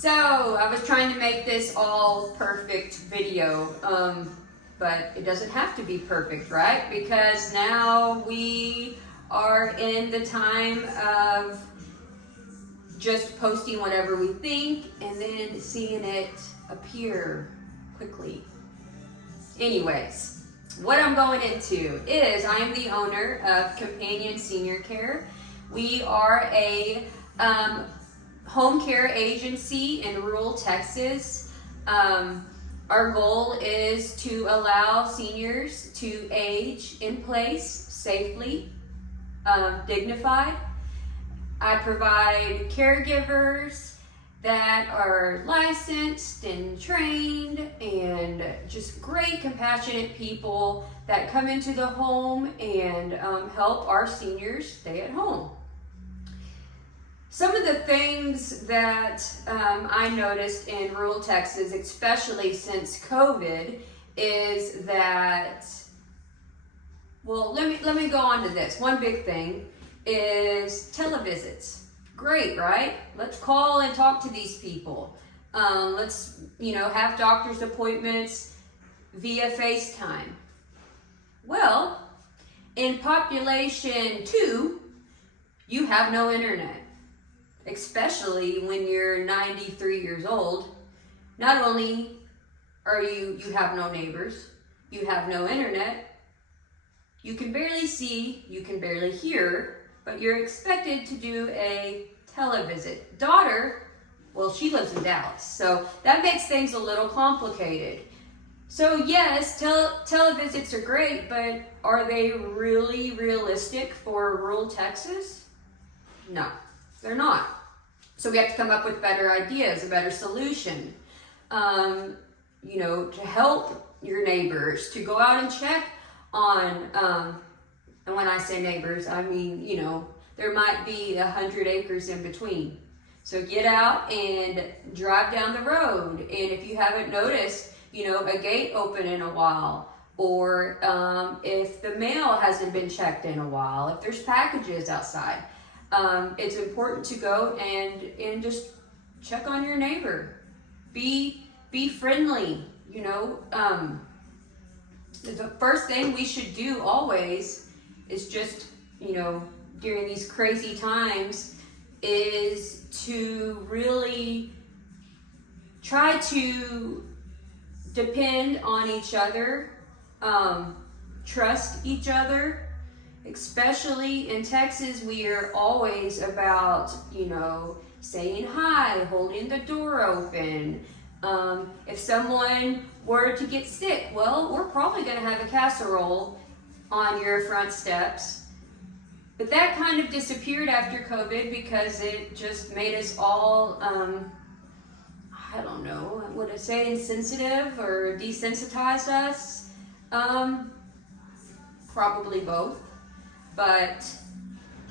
So I was trying to make this all perfect video, but it doesn't have to be perfect, right? Because now we are in the time of just posting whatever we think and then seeing it appear quickly. Anyways, what I'm going into is I am the owner of Companion Senior Care. We are a home care agency in rural Texas. Our goal is to allow seniors to age in place safely, dignified. I provide caregivers that are licensed and trained and just great, compassionate people that come into the home and help our seniors stay at home. Some of the things that I noticed in rural Texas, especially since COVID, is that, well, let me go on to this. One big thing is televisits. Great, right? Let's call and talk to these people. Let's, have doctor's appointments via FaceTime. Well, in population 2, you have no internet. Especially when you're 93 years old. Not only are you have no neighbors, you have no internet, you can barely see, you can barely hear, but you're expected to do a televisit. Daughter, well, she lives in Dallas, so that makes things a little complicated. So yes, televisits are great, but are they really realistic for rural Texas? No, they're not. So we have to come up with better ideas, a better solution, to help your neighbors, to go out and check on, and when I say neighbors, I mean, there might be 100 acres in between. So get out and drive down the road. And if you haven't noticed, a gate open in a while, or if the mail hasn't been checked in a while, if there's packages outside, it's important to go and just check on your neighbor. Be friendly, The first thing we should do always is just, during these crazy times, is to really try to depend on each other, trust each other. Especially in Texas, we are always about, saying hi, holding the door open. If someone were to get sick, well, we're probably going to have a casserole on your front steps. But that kind of disappeared after COVID because it just made us all, I don't know, would I say insensitive or desensitized us? Probably both. But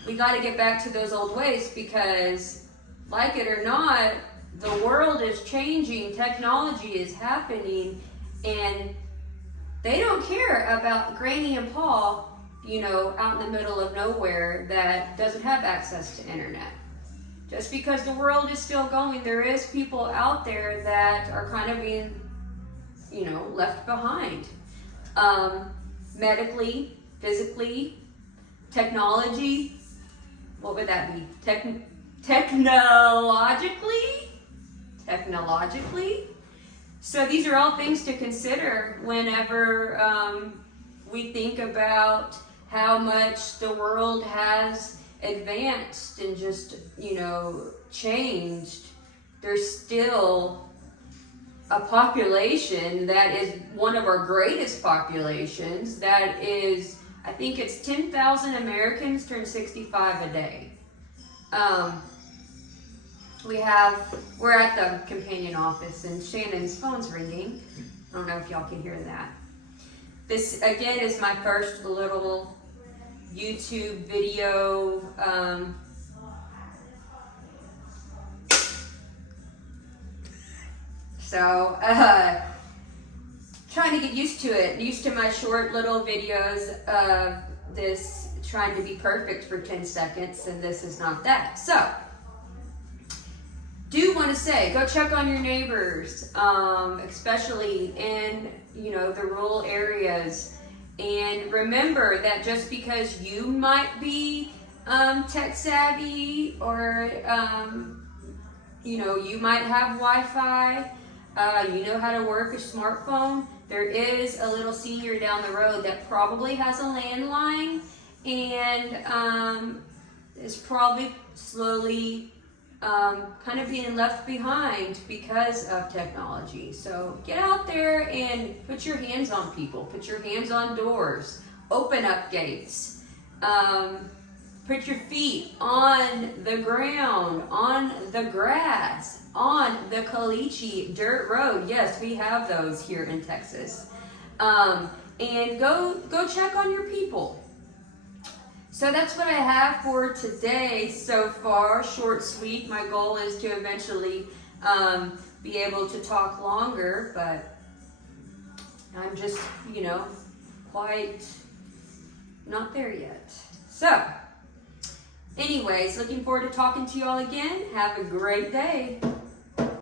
we got to get back to those old ways because, like it or not, the world is changing, technology is happening, and they don't care about Granny and Paul, out in the middle of nowhere that doesn't have access to internet. Just because the world is still going, there is people out there that are kind of being, left behind. Medically, physically, technology, what would that be? Technologically. So these are all things to consider whenever we think about how much the world has advanced and just, changed. There's still a population that is one of our greatest populations that is, I think it's 10,000 Americans turn 65 a day. We're at the companion office and Shannon's phone's ringing. I don't know if y'all can hear that. This again is my first little YouTube video. Trying to get used to it, used to my short little videos of this trying to be perfect for 10 seconds, and this is not that. So, do want want to say, go check on your neighbors, especially in, you know, the rural areas. And remember that just because you might be tech savvy, or you know, you might have Wi-Fi, you know how to work a smartphone, there is a little senior down the road that probably has a landline and is probably slowly kind of being left behind because of technology. So get out there and put your hands on people, put your hands on doors, open up gates, put your feet on the ground, on the grass, on the caliche dirt road. Yes, we have those here in Texas. And go check on your people. So that's what I have for today so far. Short, sweet. My goal is to eventually be able to talk longer, but I'm just, you know, quite not there yet. So, anyways, looking forward to talking to you all again. Have a great day.